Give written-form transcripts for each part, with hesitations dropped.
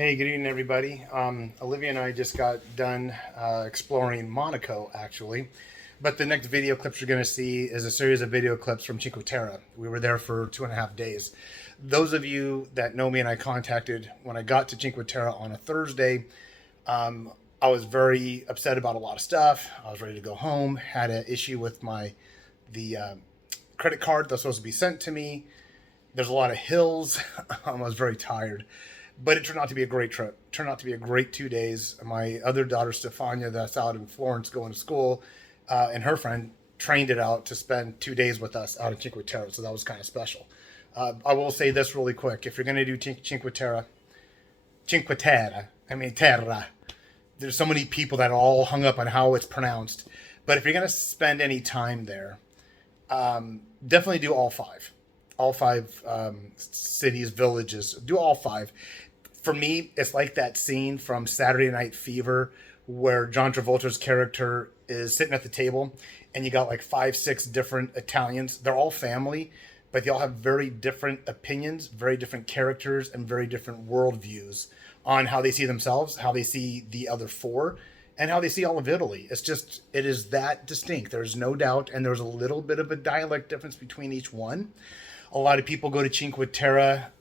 Hey, good evening, everybody. Olivia and I just got done exploring Monaco, actually. But the next video clips you're going to see is a series of video clips from Cinque Terre. We were there for 2.5 days. Those of you that know me and I contacted when I got to Cinque Terre on a Thursday, I was very upset about a lot of stuff. I was ready to go home. Had an issue with the credit card that's supposed to be sent to me. There's a lot of hills. I was very tired. But it turned out to be a great trip. Turned out to be a great 2 days. My other daughter, Stefania, that's out in Florence going to school, and her friend trained it out to spend 2 days with us out in Cinque Terre. So that was kind of special. I will say this really quick. If you're going to do Cinque Terre, Terra, there's so many people that are all hung up on how it's pronounced. But if you're going to spend any time there, definitely do all five. All five cities, villages. Do all five. For me, it's like that scene from Saturday Night Fever where John Travolta's character is sitting at the table and you got like 5, 6 different Italians. They're all family, but they all have very different opinions, very different characters, and very different worldviews on how they see themselves, how they see the other four, and how they see all of Italy. It is that distinct. There's no doubt, and there's a little bit of a dialect difference between each one. A lot of people go to Cinque Terre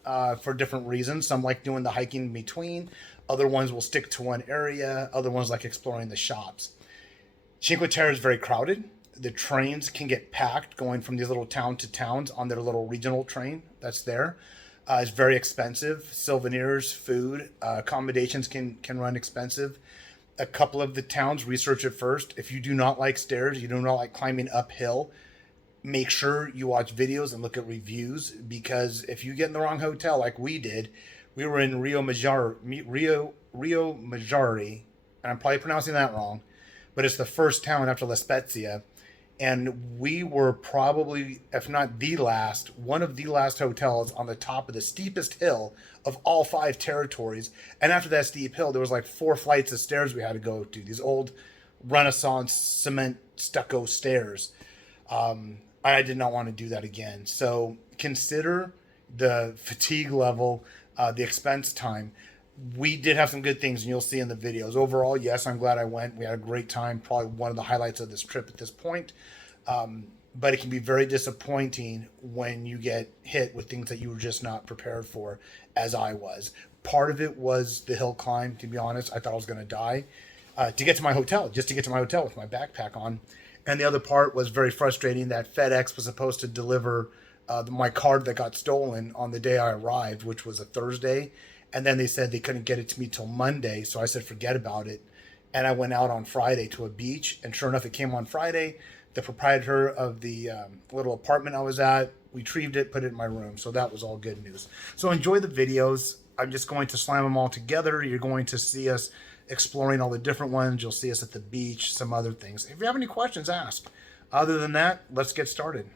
for different reasons. Some like doing the hiking in between. Other ones will stick to one area. Other ones like exploring the shops. Cinque Terre is very crowded. The trains can get packed going from these little town to towns on their little regional train that's there. It's very expensive. Souvenirs, food, accommodations can run expensive. A couple of the towns, research it first. If you do not like stairs, you do not like climbing uphill, make sure you watch videos and look at reviews, because if you get in the wrong hotel like we did, we were in Rio Maggiore, and I'm probably pronouncing that wrong, but it's the first town after La Spezia, and we were probably, if not the last, one of the last hotels on the top of the steepest hill of all 5 territories. And after that steep hill, there was like 4 flights of stairs we had to go to, these old Renaissance cement stucco stairs. I did not want to do that again. So consider the fatigue level, the expense time. We did have some good things, and you'll see in the videos. Overall, yes, I'm glad I went. We had a great time. Probably one of the highlights of this trip at this point. But it can be very disappointing when you get hit with things that you were just not prepared for, as I was. Part of it was the hill climb, to be honest. I thought I was going to die. To get to my hotel, just to get to my hotel with my backpack on. And the other part was very frustrating that FedEx was supposed to deliver my card that got stolen on the day I arrived, which was a Thursday. And then they said they couldn't get it to me till Monday. So I said, forget about it. And I went out on Friday to a beach. And sure enough, it came on Friday. The proprietor of the little apartment I was at retrieved it, put it in my room. So that was all good news. So enjoy the videos. I'm just going to slam them all together. You're going to see us exploring all the different ones. You'll see us at the beach, some other things. If you have any questions, ask. Other than that, let's get started.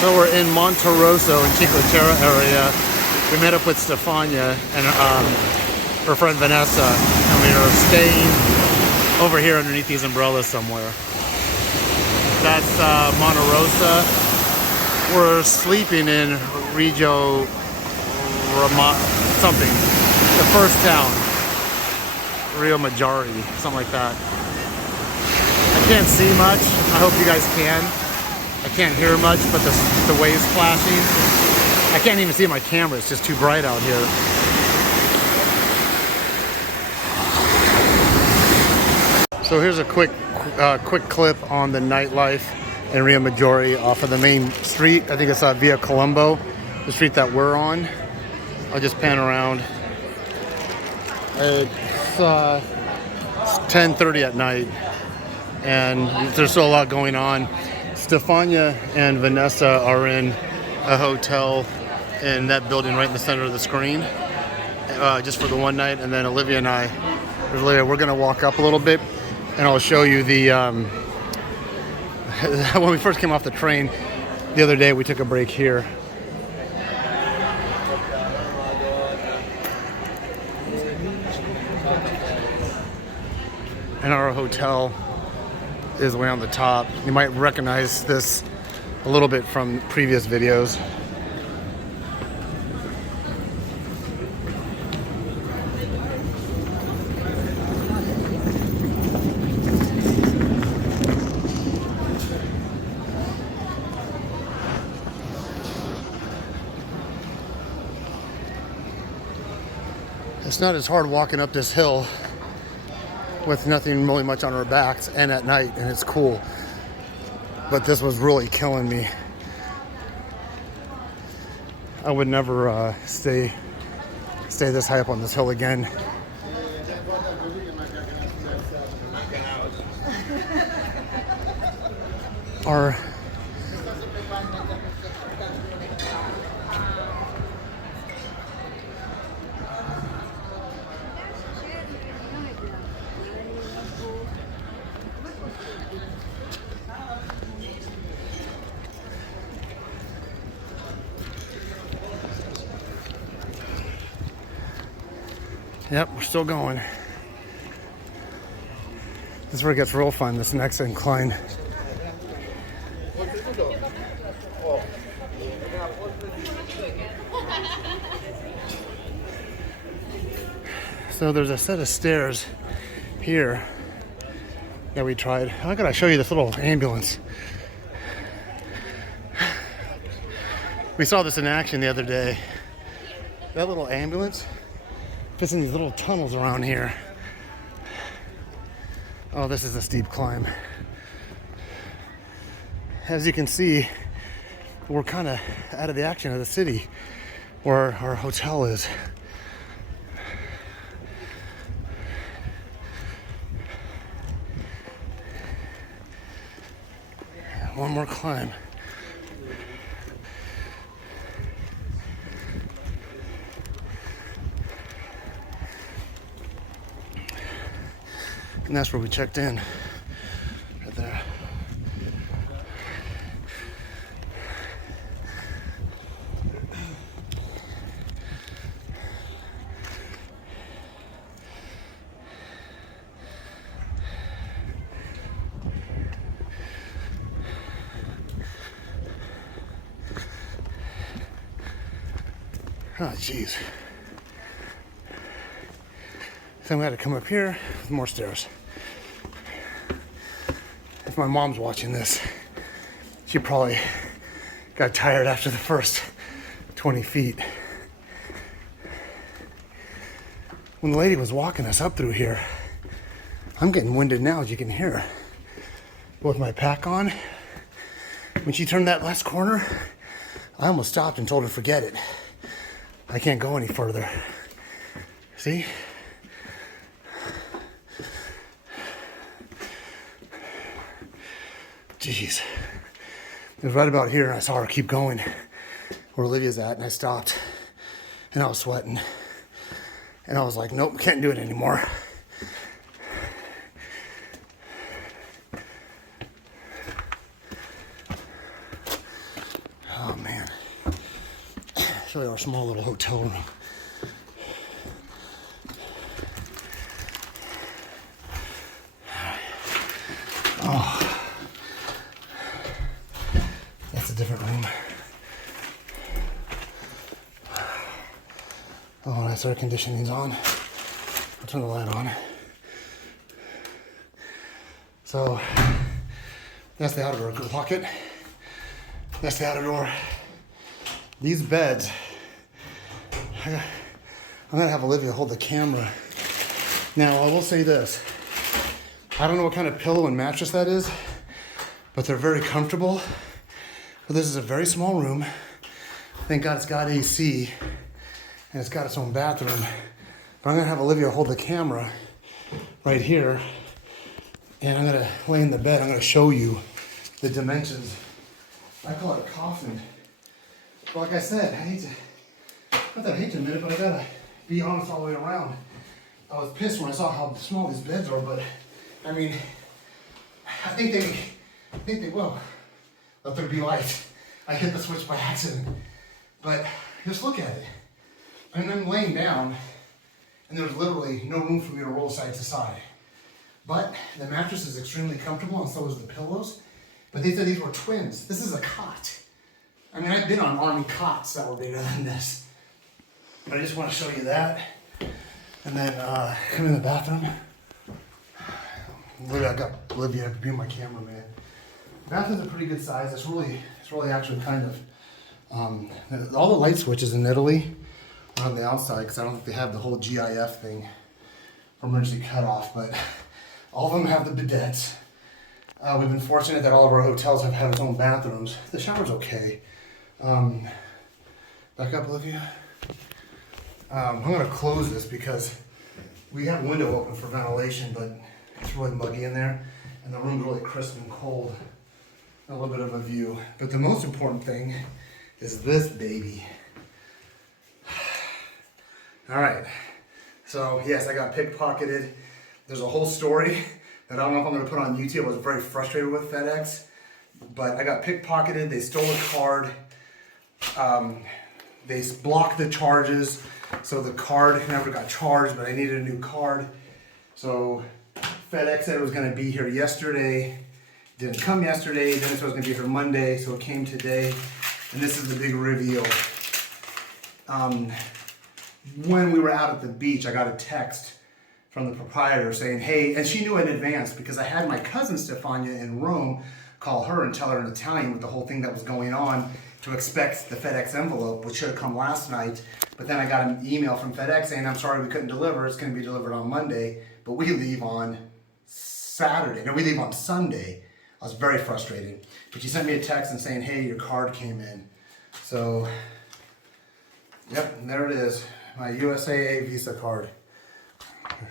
So we're in Monterosso in Cinque Terre area. We met up with Stefania and her friend Vanessa, and we are staying over here underneath these umbrellas somewhere. That's Monterosso. We're sleeping in Reggio something, the first town, Rio Maggiore, something like that. I can't see much. I hope you guys can. I can't hear much, but the waves flashing. I can't even see my camera. It's just too bright out here. So here's a quick clip on the nightlife in Rio Maggiore off of the main street. I think it's Via Colombo, the street that we're on. I'll just pan around. It's 10:30 at night, and there's still a lot going on. Stefania and Vanessa are in a hotel in that building right in the center of the screen, just for the one night. And then Olivia and I, we're gonna walk up a little bit, and I'll show you the when we first came off the train the other day. We took a break here. And our hotel is way on the top. You might recognize this a little bit from previous videos. It's not as hard walking up this hill with nothing really much on our backs and at night, and it's cool. But this was really killing me. I would never stay this high up on this hill again. Our Yep, we're still going. This is where it gets real fun, this next incline. So there's a set of stairs here that we tried. I gotta show you this little ambulance. We saw this in action the other day. That little ambulance fits in these little tunnels around here. Oh, this is a steep climb. As you can see, we're kind of out of the action of the city where our hotel is. One more climb. And that's where we checked in, right there. Oh, jeez. Then we had to come up here with more stairs. If my mom's watching this, she probably got tired after the first 20 feet. When the lady was walking us up through here, I'm getting winded now, as you can hear. With my pack on, when she turned that last corner, I almost stopped and told her forget it. I can't go any further. See? Jeez. It was right about here, and I saw her keep going where Olivia's at, and I stopped, and I was sweating. And I was like, nope, can't do it anymore. Oh, man. Show you our small little hotel room. Oh, that's a different room. Oh, that's air conditioning's on. I'll turn the light on. So, that's the outer door. Go pocket. That's the outer door. These beds, I'm gonna have Olivia hold the camera. Now, I will say this. I don't know what kind of pillow and mattress that is, but they're very comfortable. But this is a very small room. Thank God it's got AC, and it's got its own bathroom. But I'm gonna have Olivia hold the camera right here, and I'm gonna lay in the bed. I'm gonna show you the dimensions. I call it a coffin. But like I said, I hate to admit it, but I gotta be honest all the way around. I was pissed when I saw how small these beds are, but I mean, I think they will. Let there be light. I hit the switch by accident. But just look at it. I mean, I'm laying down, and there's literally no room for me to roll side to side. But the mattress is extremely comfortable, and so is the pillows. But they said these were twins. This is a cot. I mean, I've been on army cots that were bigger than this. But I just want to show you that. And then come in the bathroom. I got Olivia to be my cameraman. The bathroom's a pretty good size. It's really actually kind of, all the light switches in Italy on the outside because I don't think they have the whole GIF thing, emergency cutoff, but all of them have the bidets. We've been fortunate that all of our hotels have had its own bathrooms. The shower's okay. Back up, Olivia. I'm gonna close this because we have a window open for ventilation, but it's really muggy in there, and the room's really crisp and cold. A little bit of a view. But the most important thing is this baby. All right. So yes, I got pickpocketed. There's a whole story that I don't know if I'm gonna put on YouTube. I was very frustrated with FedEx, but I got pickpocketed. They stole a card. They blocked the charges, so the card never got charged, but I needed a new card. So FedEx said it was gonna be here yesterday. Didn't come yesterday, then it was gonna be here Monday, so it came today. And this is the big reveal. When we were out at the beach, I got a text from the proprietor saying, hey, and she knew in advance because I had my cousin Stefania in Rome call her and tell her in Italian with the whole thing that was going on to expect the FedEx envelope, which should have come last night. But then I got an email from FedEx saying, I'm sorry we couldn't deliver, it's gonna be delivered on Monday, but we leave on Saturday. No, we leave on Sunday. I was very frustrated. But she sent me a text and saying, hey, your card came in. So, yep, and there it is, my USAA Visa card.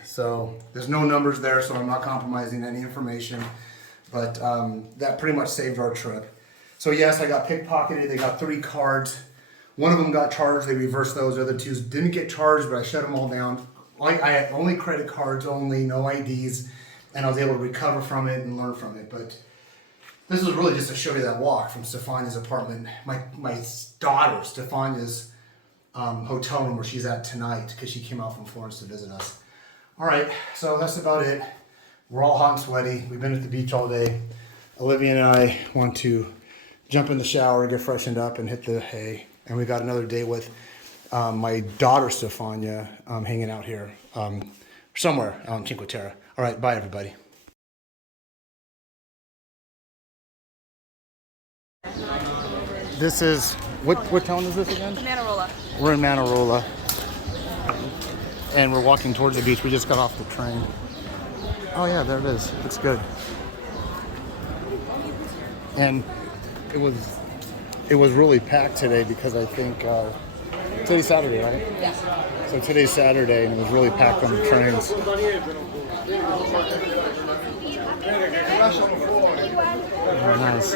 So, there's no numbers there, so I'm not compromising any information. But that pretty much saved our trip. So yes, I got pickpocketed, they got 3 cards. One of them got charged, they reversed those. The other 2 didn't get charged, but I shut them all down. I had only credit cards, only, no IDs. And I was able to recover from it and learn from it. But this was really just to show you that walk from Stefania's apartment, my daughter, Stefania's hotel room where she's at tonight because she came out from Florence to visit us. All right, so that's about it. We're all hot and sweaty. We've been at the beach all day. Olivia and I want to jump in the shower, get freshened up, and hit the hay. And we got another day with my daughter, Stefania, hanging out here somewhere out in Cinque Terre. All right, bye, everybody. This is, what town is this again? Manarola. We're in Manarola. And we're walking towards the beach. We just got off the train. Oh yeah, there it is. Looks good. And it was really packed today because I think today's Saturday, right? Yeah. So today's Saturday and it was really packed on the trains. Oh, nice.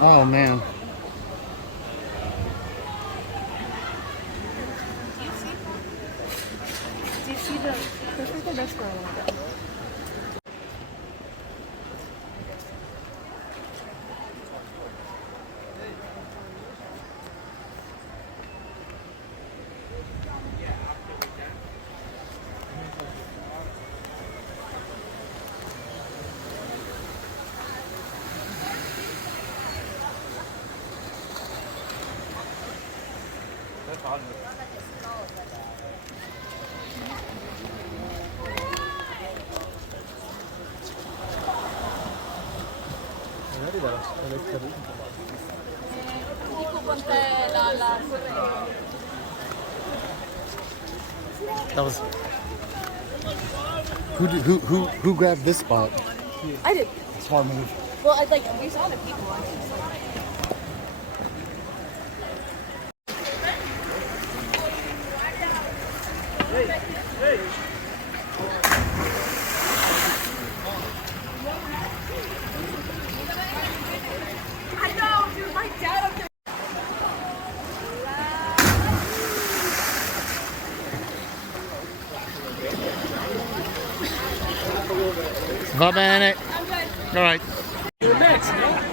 Oh man. Do you see the restaurant? That was who grabbed this spot? I did. Smart move. Well, I like we saw the people. I know, dude. My dad up there. Va bene. I'm good. All right. You're next, no?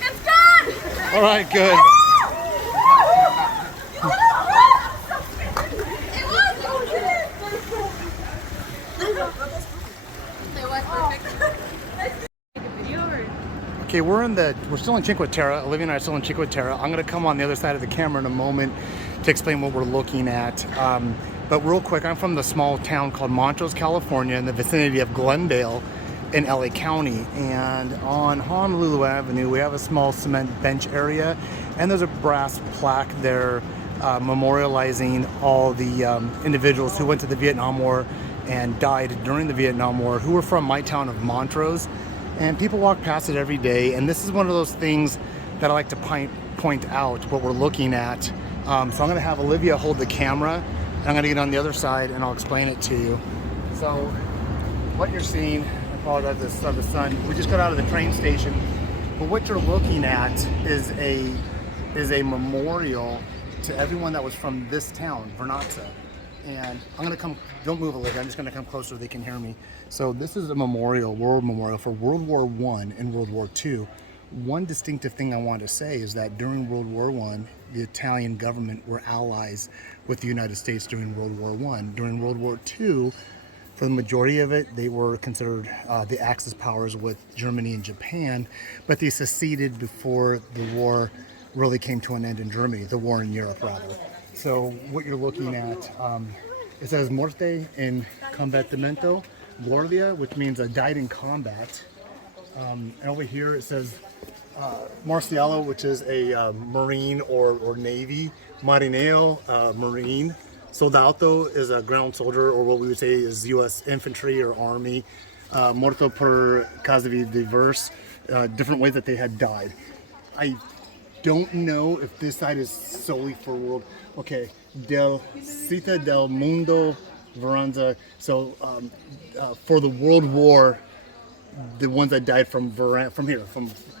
It's gone! All right, good. Okay, we're still in Cinque Terre. Olivia and I are still in Cinque Terre. I'm going to come on the other side of the camera in a moment to explain what we're looking at. But real quick, I'm from the small town called Montrose, California, in the vicinity of Glendale in LA County. And on Honolulu Avenue, we have a small cement bench area, and there's a brass plaque there memorializing all the individuals who went to the Vietnam War and died during the Vietnam War, who were from my town of Montrose. And people walk past it every day, and this is one of those things that I like to point out what we're looking at. So I'm going to have Olivia hold the camera, and I'm going to get on the other side and I'll explain it to you. So what you're seeing, I apologize for the sun, we just got out of the train station, but what you're looking at is a memorial to everyone that was from this town, Vernazza. And I'm gonna come, don't move Olivia, I'm just gonna come closer so they can hear me. So this is a memorial, war memorial for World War I and World War II. One distinctive thing I want to say is that during World War I, the Italian government were allies with the United States during World War I. During World War II, for the majority of it, they were considered the Axis powers with Germany and Japan, but they seceded before the war really came to an end in Germany, the war in Europe rather. So what you're looking at, it says Morte in Combattimento Guardia, which means died in combat. And over here it says Marcialo, which is a Marine or Navy. Marineo, Marine. Soldado is a ground soldier, or what we would say is U.S. infantry or army. Morto per casi diverse, different ways that they had died. I don't know if this side is solely for world. Okay, del Cita del Mundo Veranza. So for the World War, the ones that died from Vernazza.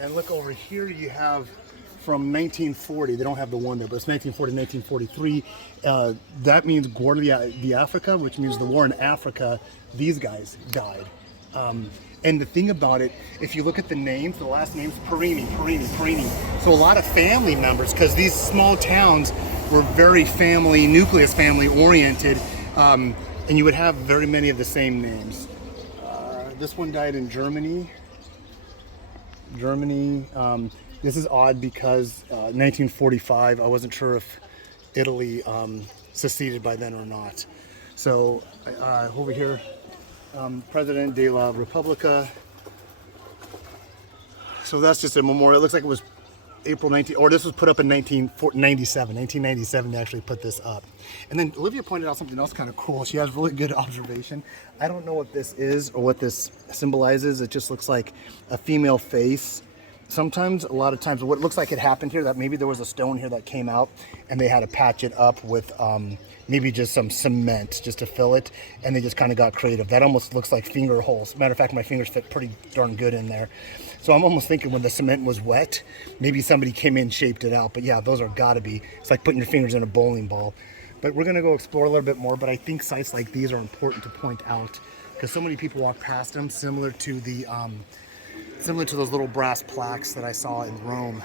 And look over here, you have from 1940. They don't have the one there, but it's 1940, 1943. That means Guardia di Africa, which means the war in Africa. These guys died. And the thing about it, if you look at the names, the last name's Perini. So a lot of family members, because these small towns were very nucleus family oriented, and you would have very many of the same names. This one died in Germany. This is odd because 1945, I wasn't sure if Italy seceded by then or not. So over here, President de la Repubblica. So that's just a memorial. It looks like it was April 19, or this was put up in 1997. They actually put this up. And then Olivia pointed out something else kind of cool. She has really good observation. I don't know what this is or what this symbolizes. It just looks like a female face. Sometimes, a lot of times, what looks like it happened here, that maybe there was a stone here that came out and they had to patch it up with maybe just some cement just to fill it, and they just kind of got creative. That almost looks like finger holes. Matter of fact, my fingers fit pretty darn good in there. So I'm almost thinking when the cement was wet, maybe somebody came in, shaped it out. But yeah, those are gotta be. It's like putting your fingers in a bowling ball. But we're gonna go explore a little bit more, but I think sites like these are important to point out because so many people walk past them, similar to those little brass plaques that I saw in Rome,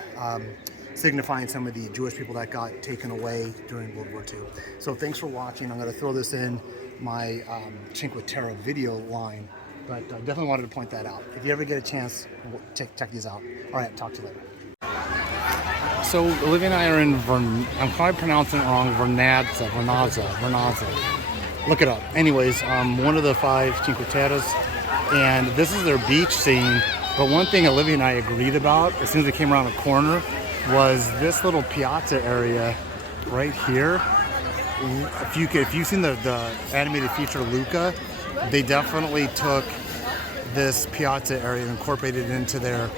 signifying some of the Jewish people that got taken away during World War II. So thanks for watching. I'm going to throw this in my Cinque Terre video line, but I definitely wanted to point that out. If you ever get a chance, check these out. All right, talk to you later. So Olivia and I are in I'm probably pronouncing it wrong, Vernazza. Look it up. Anyways, one of the 5 Cinque Terres, and this is their beach scene. But one thing Olivia and I agreed about as soon as we came around the corner was this little piazza area right here. if you've seen the animated feature Luca, they definitely took this piazza area and incorporated it into their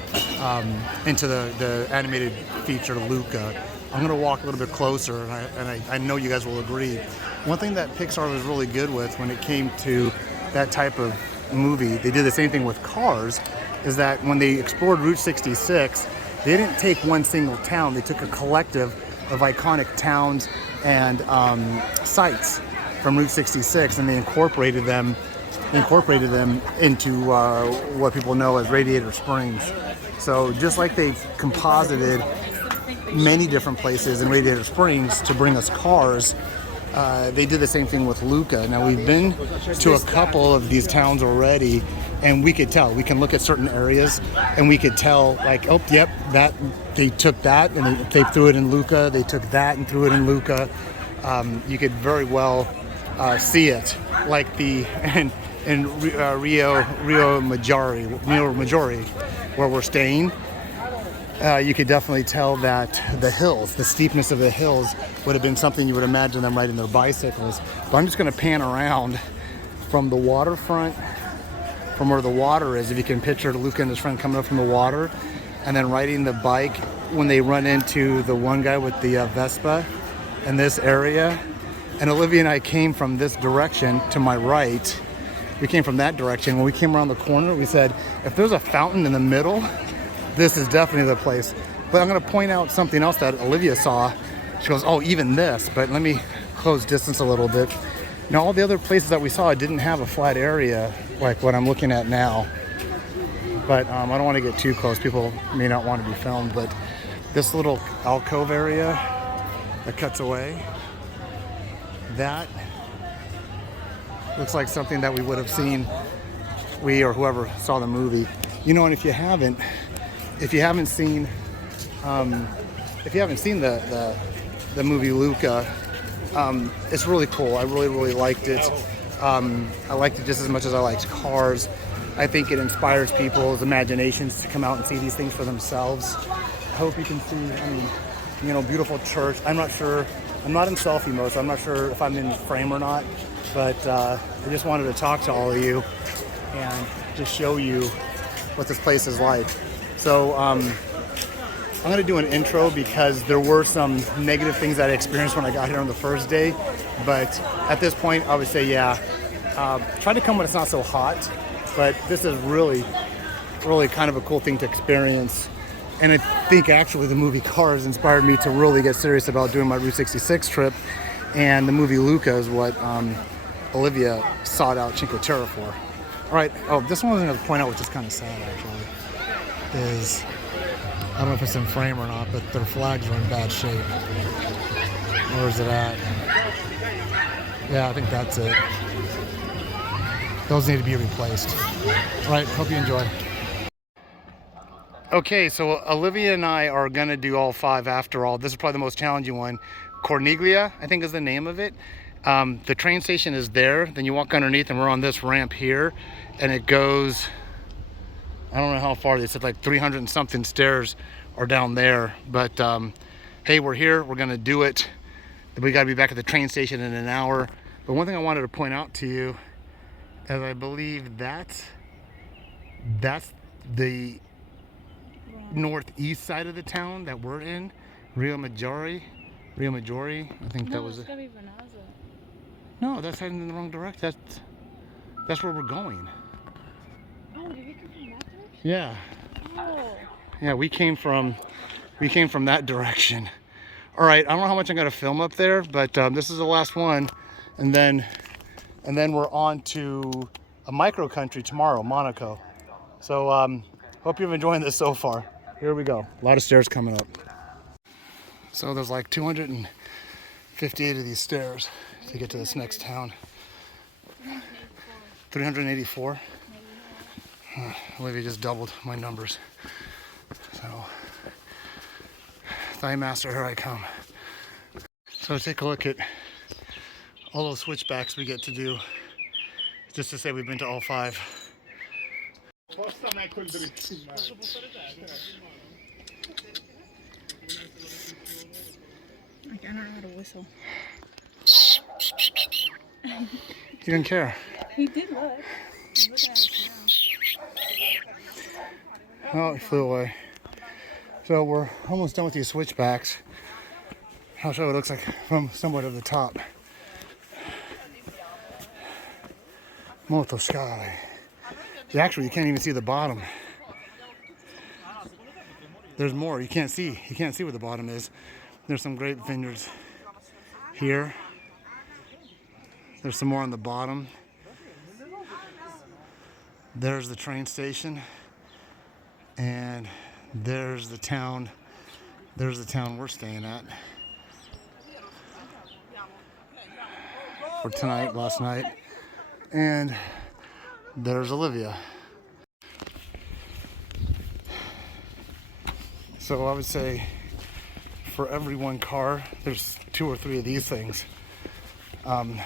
into the animated feature Luca. I'm gonna walk a little bit closer, and I know you guys will agree. One thing that Pixar was really good with when it came to that type of movie, they did the same thing with Cars, is that when they explored Route 66, they didn't take one single town. They took a collective of iconic towns and sites from Route 66, and they incorporated them into what people know as Radiator Springs. So just like they've composited many different places in Radiator Springs to bring us Cars, they did the same thing with Luca. Now we've been to a couple of these towns already, and we could tell. We can look at certain areas, and we could tell, like, oh, yep, that they took that and they threw it in Luca. They took that and threw it in Luca. You could very well see it, like the in Rio Maggiore, where we're staying. You could definitely tell that the hills, the steepness of the hills, would have been something you would imagine them riding their bicycles. But I'm just going to pan around from the waterfront, from where the water is. If you can picture Luca and his friend coming up from the water, and then riding the bike when they run into the one guy with the Vespa in this area. And Olivia and I came from this direction to my right. We came from that direction. When we came around the corner, we said, if there's a fountain in the middle, this is definitely the place. But I'm going to point out something else that Olivia saw. She goes, oh, even this. But let me close distance a little bit. Now, all the other places that we saw didn't have a flat area like what I'm looking at now. But I don't want to get too close. People may not want to be filmed. But this little alcove area that cuts away, that looks like something that we would have seen, we or whoever saw the movie. You know, and if you haven't seen the movie Luca, it's really cool. I really liked it. I liked it just as much as I liked Cars. I think it inspires people's imaginations to come out and see these things for themselves. I hope you can see, I mean, you know, beautiful church. I'm not sure, I'm not in selfie mode, so I'm not sure if I'm in frame or not, but I just wanted to talk to all of you and just show you what this place is like. So I'm going to do an intro because there were some negative things that I experienced when I got here on the first day. But at this point, I would say, yeah, try to come when it's not so hot. But this is really kind of a cool thing to experience. And I think actually the movie Cars inspired me to really get serious about doing my Route 66 trip. And the movie Luca is what Olivia sought out Cinque Terre for. All right, oh, this one I'm going to point out, which is kind of sad actually, is, I don't know if it's in frame or not, but their flags are in bad shape. Where is it at? Yeah, I think that's it. Those need to be replaced. All right, hope you enjoy. Okay, so Olivia and I are gonna do all 5 after all. This is probably the most challenging one. Corniglia, I think is the name of it. The train station is there, then you walk underneath and we're on this ramp here, and it goes, I don't know how far, they said like 300 and something stairs are down there, but hey, we're here, we're gonna do it. We gotta be back at the train station in an hour. But one thing I wanted to point out to you, as I believe that's the northeast side of the town that we're in, Rio Maggiore, I think that was it. Gotta be Vernazza. No, that's heading in the wrong direction. That's where we're going. Oh, did we come from that direction? Yeah. Oh. Yeah, we came from that direction. All right, I don't know how much I'm gonna film up there, but this is the last one, and then we're on to a micro country tomorrow, Monaco. So hope you're enjoying this so far. Here we go. A lot of stairs coming up. So there's like 258 of these stairs to get to this next town. 384. Olivia just doubled my numbers. So, Thigh Master, here I come. So take a look at all those switchbacks we get to do, just to say we've been to all 5. I don't know how to whistle. He didn't care. He did look. He's looking at us now. Oh, he flew away. So we're almost done with these switchbacks. I'll show you what it looks like from somewhat of the top. Molto scale. Actually, you can't even see the bottom. There's more. You can't see. You can't see where the bottom is. There's some grape vineyards here. There's some more on the bottom. There's the train station. And there's the town. There's the town we're staying at for tonight, last night. And there's Olivia. So I would say for every one car, there's 2 or 3 of these things. I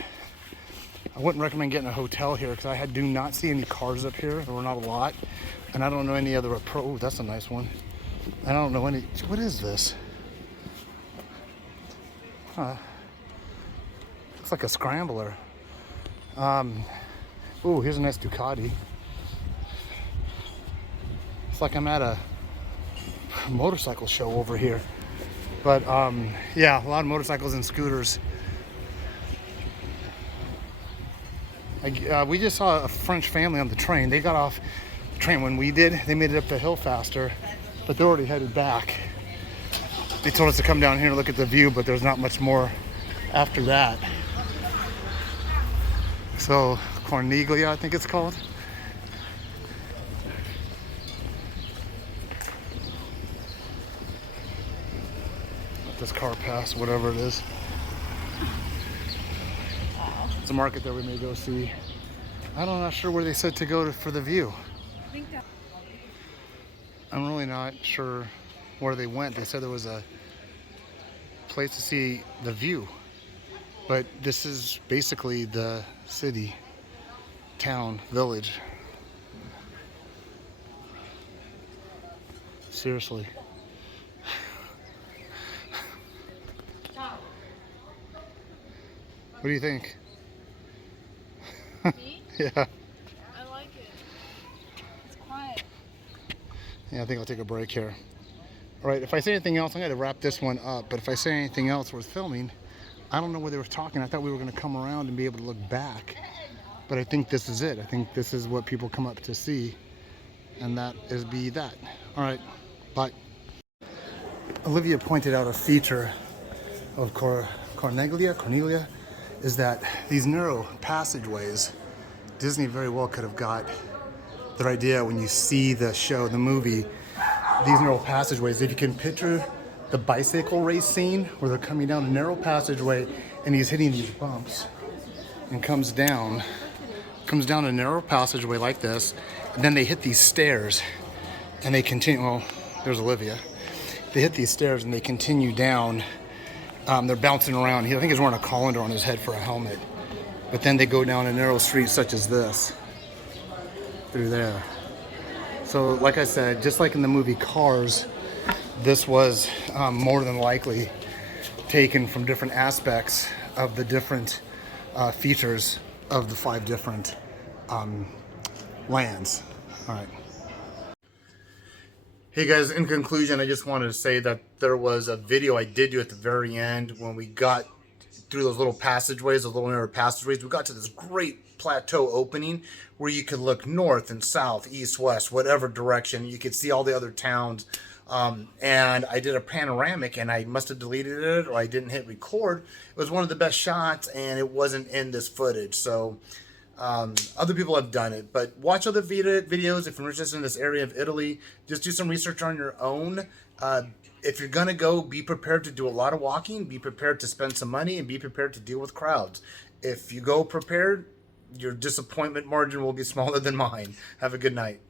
wouldn't recommend getting a hotel here because I do not see any cars up here. There were not a lot. And I don't know any other oh, that's a nice one. I don't know any. What is this? Huh. Looks like a scrambler. Oh, here's a nice Ducati. It's like I'm at a motorcycle show over here. But yeah, a lot of motorcycles and scooters. We just saw a French family on the train. They got off the train when we did. They made it up the hill faster, but they're already headed back. They told us to come down here and look at the view, but there's not much more after that. So, Corniglia, I think it's called. Let this car pass, whatever it is. It's a market that we may go see. I'm not sure where they said to go for the view. I'm really not sure where they went. They said there was a place to see the view. But this is basically the city, town, village. Seriously. What do you think? Me? Yeah. I like it. It's quiet. Yeah, I think I'll take a break here. All right, if I say anything else, I'm going to wrap this one up. But if I say anything else worth filming, I don't know where they were talking. I thought we were going to come around and be able to look back. But I think this is it. I think this is what people come up to see. And that is that. All right, bye. Olivia pointed out a feature of Corniglia, is that these narrow passageways, Disney very well could have got their idea when you see the show, the movie, these narrow passageways. If you can picture the bicycle race scene where they're coming down a narrow passageway and he's hitting these bumps and comes down a narrow passageway like this, and then they hit these stairs and they continue. Well, there's Olivia. They hit these stairs and they continue down. They're bouncing around. I think he's wearing a colander on his head for a helmet. But then they go down a narrow street such as this, through there. So like I said, just like in the movie Cars, this was more than likely taken from different aspects of the different features of the 5 different lands. All right. Hey guys, in conclusion, I just wanted to say that there was a video I did do at the very end when we got through those little passageways, those little narrow passageways. We got to this great plateau opening where you could look north and south, east, west, whatever direction. You could see all the other towns. And I did a panoramic and I must have deleted it or I didn't hit record. It was one of the best shots and it wasn't in this footage. So other people have done it, but watch other videos if you're interested in this area of Italy. Just do some research on your own. If you're gonna go, be prepared to do a lot of walking, be prepared to spend some money, and be prepared to deal with crowds. If you go prepared, your disappointment margin will be smaller than mine. Have a good night.